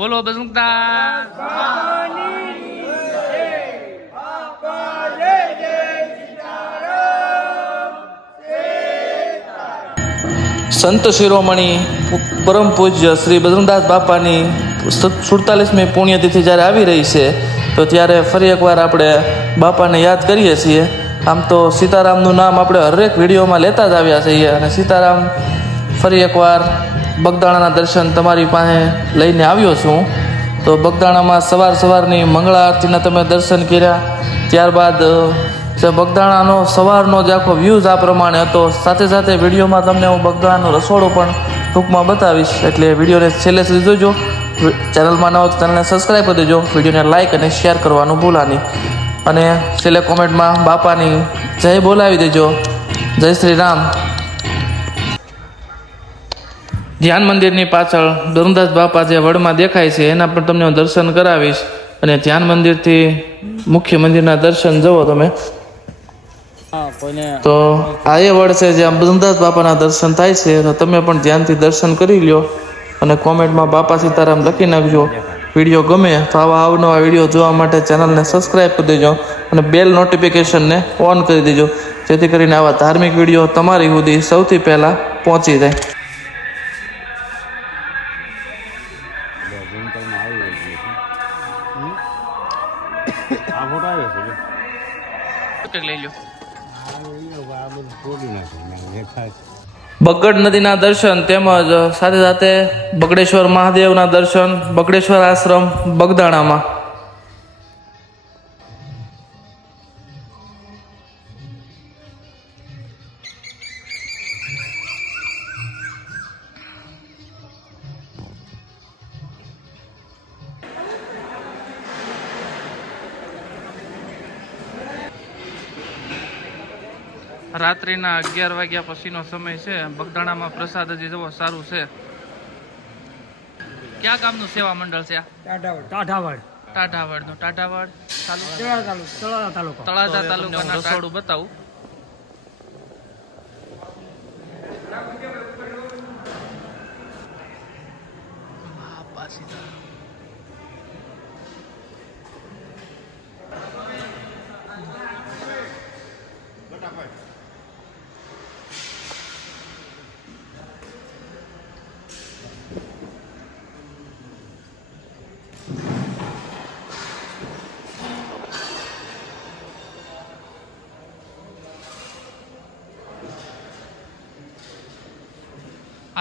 બોલો બજરંગદાસ સંત શિરોમણી પરમ પૂજ્ય શ્રી બજરંગદાસ બાપાની સુડતાલીસમી પુણ્યતિથિ જ્યારે આવી રહી છે, તો ત્યારે ફરી એકવાર આપણે બાપાને યાદ કરીએ છીએ. આમ તો સીતારામનું નામ આપણે હરેક વિડીયોમાં લેતા જ આવ્યા છીએ અને સીતારામ ફરી એકવાર બગદાણાના દર્શન તમારી પાસે લઈને આવ્યો છું. તો બગદાણામાં સવાર સવારની મંગળા આરતીના તમે દર્શન કર્યા. ત્યારબાદ જે બગદાણાનો સવારનો જે આખો વ્યૂઝ આ પ્રમાણે હતો, સાથે સાથે વિડીયોમાં તમને હું બગદાણાનો રસોડો પણ ટૂંકમાં બતાવીશ. એટલે વિડીયોને છેલ્લે સુધી જોજો. ચેનલમાં ન ચેનલને સબસ્ક્રાઈબ કરી દેજો. વિડીયોને લાઇક અને શેર કરવાનું ભૂલાની. અને છેલ્લે કોમેન્ટમાં બાપાની જય બોલાવી દેજો. જય શ્રી રામ. ધ્યાન મંદિરની પાછળ ધર્મદાસ બાપા જે વડમાં દેખાય છે, એના પણ તમને હું દર્શન કરાવીશ. અને ધ્યાન મંદિરથી મુખ્ય મંદિરના દર્શન જુઓ તમે. તો આ એ વડ છે જ્યાં ધર્મદાસ બાપાના દર્શન થાય છે, તો તમે પણ ધ્યાનથી દર્શન કરી લ્યો. અને કોમેન્ટમાં બાપા સીતારામ લખી નાખજો. વીડિયો ગમે તો આવા અવનવા વીડિયો જોવા માટે ચેનલને સબસ્ક્રાઈબ કરી દેજો. અને બેલ નોટિફિકેશનને ઓન કરી દેજો. જેથી કરીને આવા ધાર્મિક વીડિયો તમારી સુધી સૌથી પહેલાં પહોંચી જાય. બગડ નદીના દર્શન તેમજ સાથે સાથે બગડેશ્વર મહાદેવના દર્શન બગડેશ્વર આશ્રમ બગદાણામાં. રાત્રિના અગિયાર વાગ્યા પછીનો સમય છે. બગદાણામાં પ્રસાદ હજી જવો સારું છે. ક્યાં ગામનું સેવા મંડળ છે આ? ટાઢાવાડ. નું ટાઢાવાડ તળાજા તાલુકો. તળાજા તાલુકો. તળાજા તાલુકાના રસોડું બતાવું. બાપા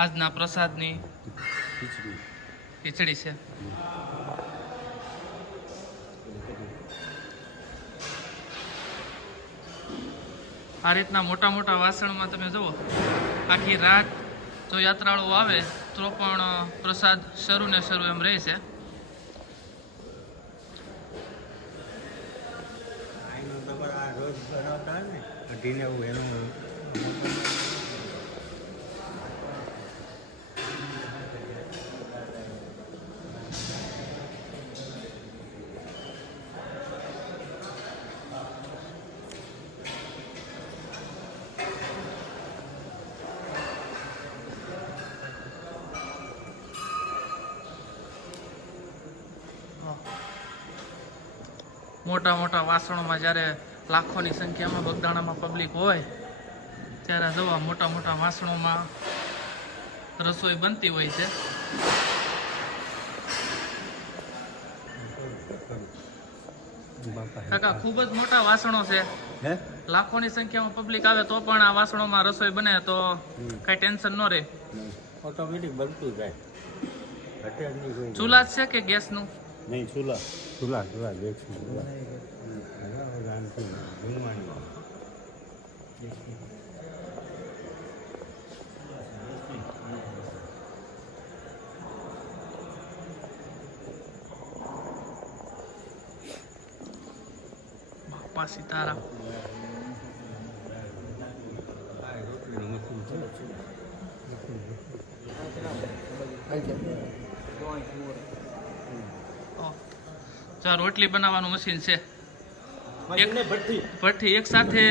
આજના પ્રસાદની ખીચડી. છે. આ રીતના મોટા મોટા વાસણમાં તમે જુઓ આખી રાત જો યાત્રાળુઓ આવે તો પણ પ્રસાદ શરૂ ને શરૂ એમ રહે છે. આઈનો તમારે આ રોજ બનાવતા હોય ને અઢીને એવું એનું. મોટા મોટા વાસણોમાં જ્યારે લાખોની સંખ્યામાં બગદાણામાં પબ્લિક હોય ત્યારે જોવા મોટા મોટા વાસણોમાં રસોઈ બનતી હોય છે. કાકા ખૂબ જ મોટા વાસણો છે. હે? લાખોની સંખ્યામાં પબ્લિક આવે તો પણ આ વાસણોમાં રસોઈ બને તો કઈ ટેન્શન ન રહે. ઓટોમેટિક બનતું જાય. ચૂલા જ છે કે ગેસનું? નહીં ચૂલા ચૂલા ચૂલા દેખશું ચૂલા ઘણા બધા આનથી જમવાની બાપા સીતારામ રોટલીનું મશીન છે ઓહ. જો રોટલી બનાવવાનું મશીન છે. એક ભઠ્ઠી. એક સાથે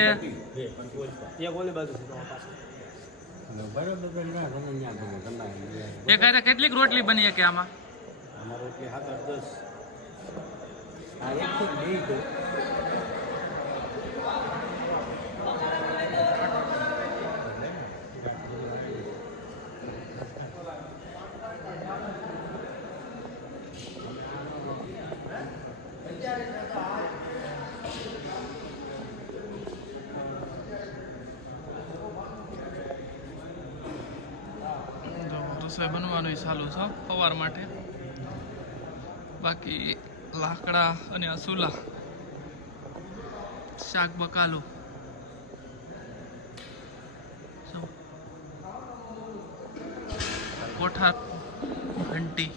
બરાબર ના તમે ત્યાં તમારે એક હારે કેટલીક રોટલી બની શકે આમાં? અમારો એટલે સાત આઠ દસ આ એકથી જ નહીં તો જો રસોઈ બનવાનું ચાલુ છે સવાર માટે. બાકી લાકડા અને અસુલા, શાક બકાલો. કોઠાર, ઘંટી.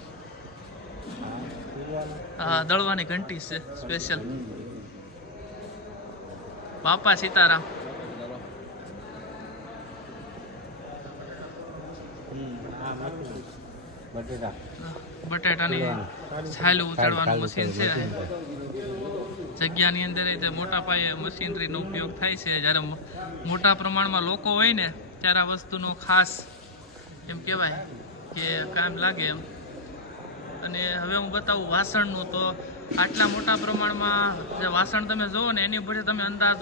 હા, દળવાની ઘંટી છે સ્પેશિયલ બાપા સીતારામ. બટાટાની ઉતારવાનું મશીન છે. જગ્યાની અંદર એ મોટા પાયે મશીનરીનો ઉપયોગ થાય છે. જ્યારે મોટા પ્રમાણમાં લોકો હોય ને, ત્યારે આ વસ્તુનો ખાસ એમ કહેવાય કે કામ લાગે એમ. અને હવે હું બતાવું વાસણનું તો આટલા મોટા પ્રમાણમાં જે વાસણ તમે જુઓ ને, એની ઉપરથી તમે અંદાજ